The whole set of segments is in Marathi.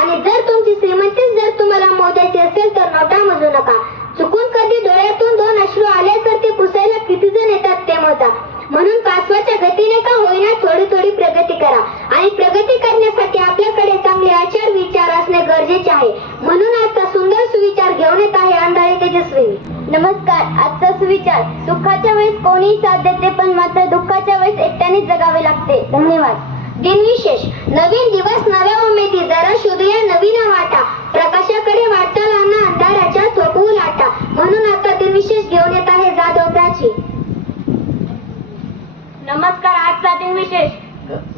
आणि जर तुमची श्रीमंतीच जर तुम्हाला मोजायची असेल तर नोटा मोजू नका. चुकून कधी डोळ्यातून दोन अश्रू आले तर ते पुसायला किती जण येतात ते मोजा. म्हणून पाचवाच्या गतीने का होईना थोडी थोडी प्रगती करा. आणि प्रगती करण्यासाठी आपल्याकडे चांगले आचार विचार असणे गरजेचे आहे. म्हणून आजचा सुंदर सुविचार घेऊन येत आहे अंधारे तेजस्वी. नमस्कार आजचा सुविचार सुखाच्या वेळेस कोणीही साथ देते पण मात्र दुःखाच्या वेळेस एकट्याने जगावे लागते. धन्यवाद. दिनविशेष नवीन दिवस नव्या उमेदी. जरा शोधूया नवीन वाटा. प्रकाशाकडे वाटचाल आणा अंधाराच्या थोपवू लाटा. म्हणून आता दिनविशेष घेऊन येत आहे जाधव प्राची नमस्कार आजचा दिनविशेष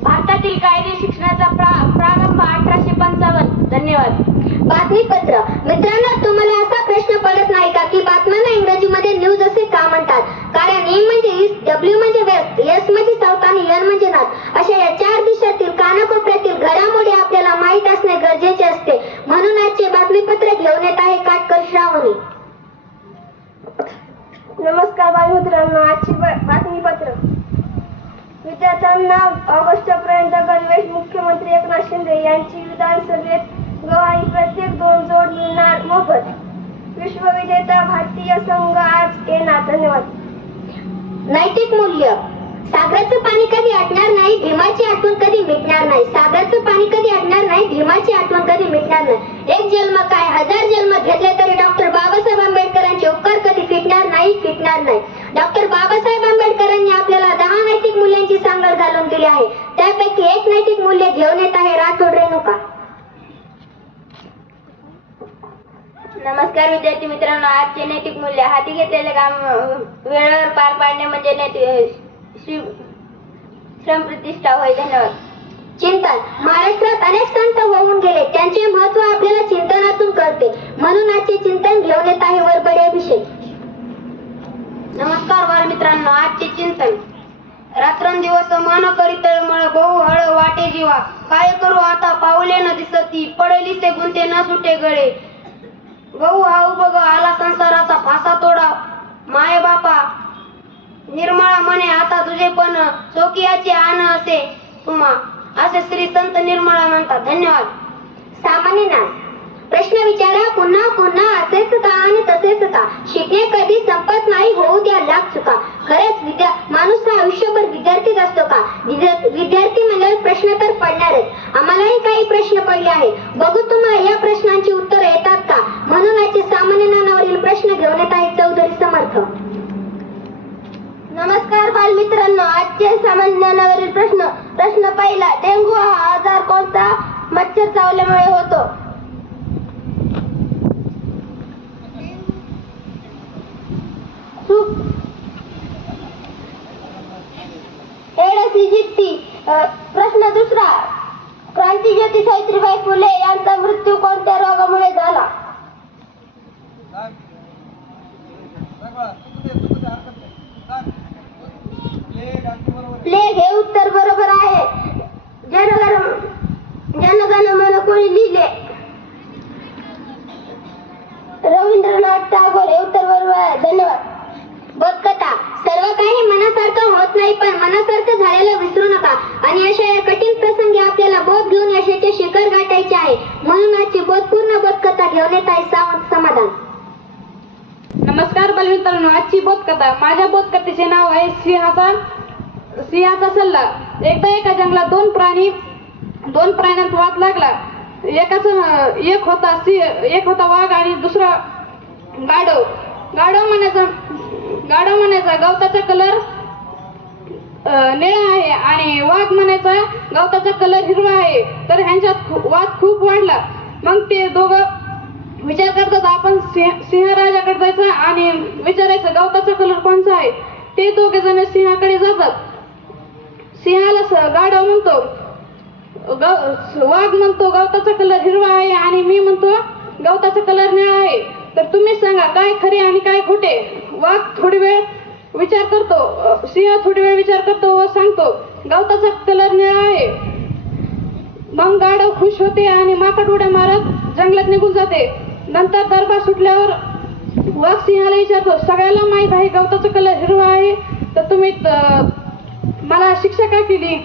भारतातील कायदे शिक्षणाचा प्रा- प्रारंभ अठराशे पंचावन्न. धन्यवाद. बातमीपत्र. मित्रांनो तुम्हाला असा प्रश्न पडत नाही का? की बातम्यांना इंग्रजीमध्ये न्यूज असे का म्हणतात? कारण ए म्हणजे ईस्ट डब्ल्यू म्हणजे वेस्ट एस म्हणजे साऊथ आणि एन म्हणजे नॉर्थ अशा या चार देशातील कानाकोपऱ्यातील घडामोडी आपल्याला माहीत असणे गरजेचे असते म्हणून आजचे बातमीपत्र घेऊन येत आहे काटकर श्रावणी नमस्कार बालमित्रांनो आजची बातमीपत्र विद्यार्थ्यांना ऑगस्टपर्यंत गणवेश मुख्यमंत्री एकनाथ शिंदे यांची विधानसभेत गवाही प्रत्येक दोन जोड मिळणार मोफत. विश्वविजेता भारतीय संघ आज येणार. धन्यवाद. नैतिक मूल्य. सागराचं पाणी कधी आटणार नाही भीमाची आठवण कधी मिटणार नाही. सागराचं पाणी कधी आटणार नाही भीमाची आठवण कधी मिटणार नाही. एक जन्म काय हजार जन्म घेतले तरी डॉक्टर बाबासाहेब आंबेडकर उपकार कधी फिटणार नाही फिटणार नाही डॉक्टर बाबासाहेब आंबेडकरांनी आपल्याला दहा नैतिक मूल्यांची सांगड घालून दिली आहे त्यापैकी एक नैतिक मूल्य घेऊन येत आहे राठोड रेणुका नमस्कार विद्यार्थी मित्रांनो आजचे नैतिक मूल्य. हाती घेतलेले काम वेळेवर पार पाडणे म्हणजे नैतिक श्री श्रमप्रतिष्ठा. होय धन्यवाद. चिंतन. महाराष्ट्रात अनेक संत होऊन गेले. त्यांचे महत्त्व आपल्याला चिंतनातून कळते. म्हणून आजचे चिंतन घेऊन येत आहे वरबडे अभिषेक. नमस्कार बालमित्रांनो आजचे चिंतन. रात्रंदिवस मन करीत मळ बहु हळ वाटे जीवा काय करू आता? पाऊले न दिसती. पडली से गुंते न सुटे गळे. गहू हा बघ आला संसाराचा फासा तोडा. माय बापा निर्मळा म्हणे आता तुझे पण चोकियाचे आण असे. तुम्हा असे श्री संत निर्मळा म्हणतात. धन्यवाद. सामान्य ज्ञान. प्रश्न विचारा पुन्हा पुन्हा असेच का आणि तसेच का शिकणे कधी संपत नाही होऊ द्या लाख चुका. खरंच विद्या माणूस हा आयुष्यभर विद्यार्थीच असतो का? विद्यार्थी म्हणल्यावर प्रश्न तर पडणारच. आम्हालाही काही प्रश्न पडले आहेत. बघू तुम्हाला या प्रश्नांची उत्तरं येतात का म्हणून आजचे सामान्य ज्ञानावरील प्रश्न घेऊन येत आहेत चौधरी समर्थ. नमस्कार बालमित्रांनो आजचे सामान्य ज्ञानावरील प्रश्न. प्रश्न पहिला डेंग्यू हा आजार कोणता? मच्छर चावल्यामुळे होतो. प्रश्न दुसरा. क्रांतीज्योती सावित्रीबाई फुले यांचा मृत्यू कोणत्या रोगामुळे झाला? प्लेग हे उत्तर बरोबर आहे. जनगण जनगण मन कोणी लिहिले. रवींद्रनाथ टागोर हे उत्तर बरोबर आहे. धन्यवाद. बोधकथा सर्व काही मनासारखं होत नाही पण मनासारखं झालेलं विसरू नका. आणि अशा या कठीण प्रसंगी आपल्याला बोध घेऊन यशाचे शिखर गाठायचे आहे म्हणून आजची बोधपूर्ण बोधकथा घेऊन येत आहे सावंत समाधान नमस्कार बालमित्रांनो आजची बोधकथा. माझ्या बोधकथेचे नाव आहे सिंहाचा सिंहाचा सल्ला. एकदा एका जंगलात दोन प्राणी दोन प्राण्यांत वाद लागला. एकाच एक होता सिंह एक होता वाघ आणि दुसरा गाढव. गाढव म्हणायचा गाढव म्हणायचा गवताचा कलर निळा आहे आणि वाघ म्हणायचा गवताचा कलर हिरवा आहे. तर ह्यांच्यात वाद खूप वाढला. मग ते दोघं विचार करतात आपण सिंह सिंहराजाकडे जायचं आणि विचारायचं गवताचा कलर कोणचा आहे? ते दोघे जण सिंहाकडे जातात. सिंहाला स- गाढव म्हणतो गव वाघ म्हणतो गवताचा कलर हिरवा आहे आणि मी म्हणतो गवताचा कलर निळा आहे. तर तुम्ही सांगा काय खरे आणि काय खोटे? वाघ थोडी वेळ विचार करतो सिंह थोडी वेळ विचार करतो व सांगतो गवताचा कलर निळा आहे. मग गाढव खुश होते आणि माकड उड्या मारत जंगलात निघून जाते. नंतर दरबार सुटल्यावर वाघ सिंहाला विचारतो सगळ्याला माहीत आहे गवताचा कलर हिरवा आहे. तर तुम्ही मला शिक्षा का केली?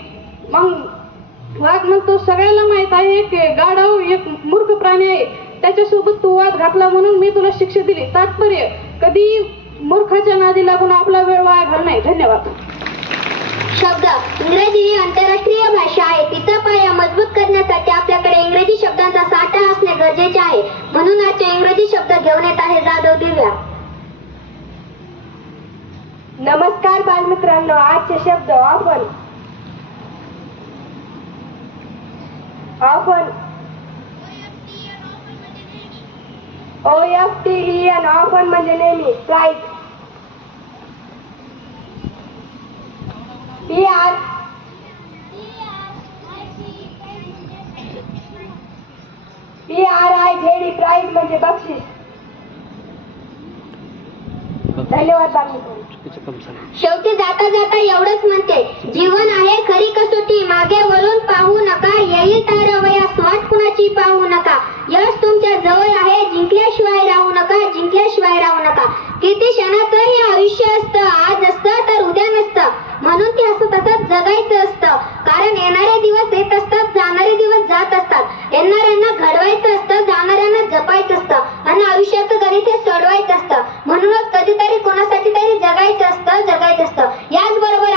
मग वाघ म्हणतो सगळ्याला माहीत आहे की गाढव एक मूर्ख प्राणी आहे. त्याच्यासोबत तू वाद घातला म्हणून मी तुला शिक्षा दिली. तात्पर्य कधी मूर्खाच्या नादी लागून आपला वेळ वाया घाल नाही धन्यवाद. शब्द इंग्रजी ही आंतरराष्ट्रीय भाषा आहे. तिचा पाया मजबूत करण्यासाठी इंग्रजी घेऊन येत आहे जाधव दिव्या. नमस्कार बालमित्रांनो आजचे शब्द आपण आपण O F T E N often म्हणजे नेहमी flight P R P R I Z E prize म्हणजे बक्षीस. धन्यवाद शेवटी जाता जाता एवढंच म्हणते जीवन आहे खरी कसोटी मागे वळून पाहू नका येईल तारवयास वाट कुणाची पाहू नका. यश तुमच्या जवळ आहे जिंकल्याशिवाय राहू नका जिंकल्याशिवाय राहू नका. किती क्षणाचं हे आयुष्य असतं आज असतं तर उद्या नसतं. म्हणून ते असं तसंच जगायचं असतं. कारण येणारे दिवस येत असतात जाणारे दिवस जात असतात. येणाऱ्यांना घडवायचं असतं जाणाऱ्यांना जपायचं असतं. आणि आयुष्याचं गणित हे सोडवायचं असतं. म्हणूनच कधीतरी असतं. याचबरोबर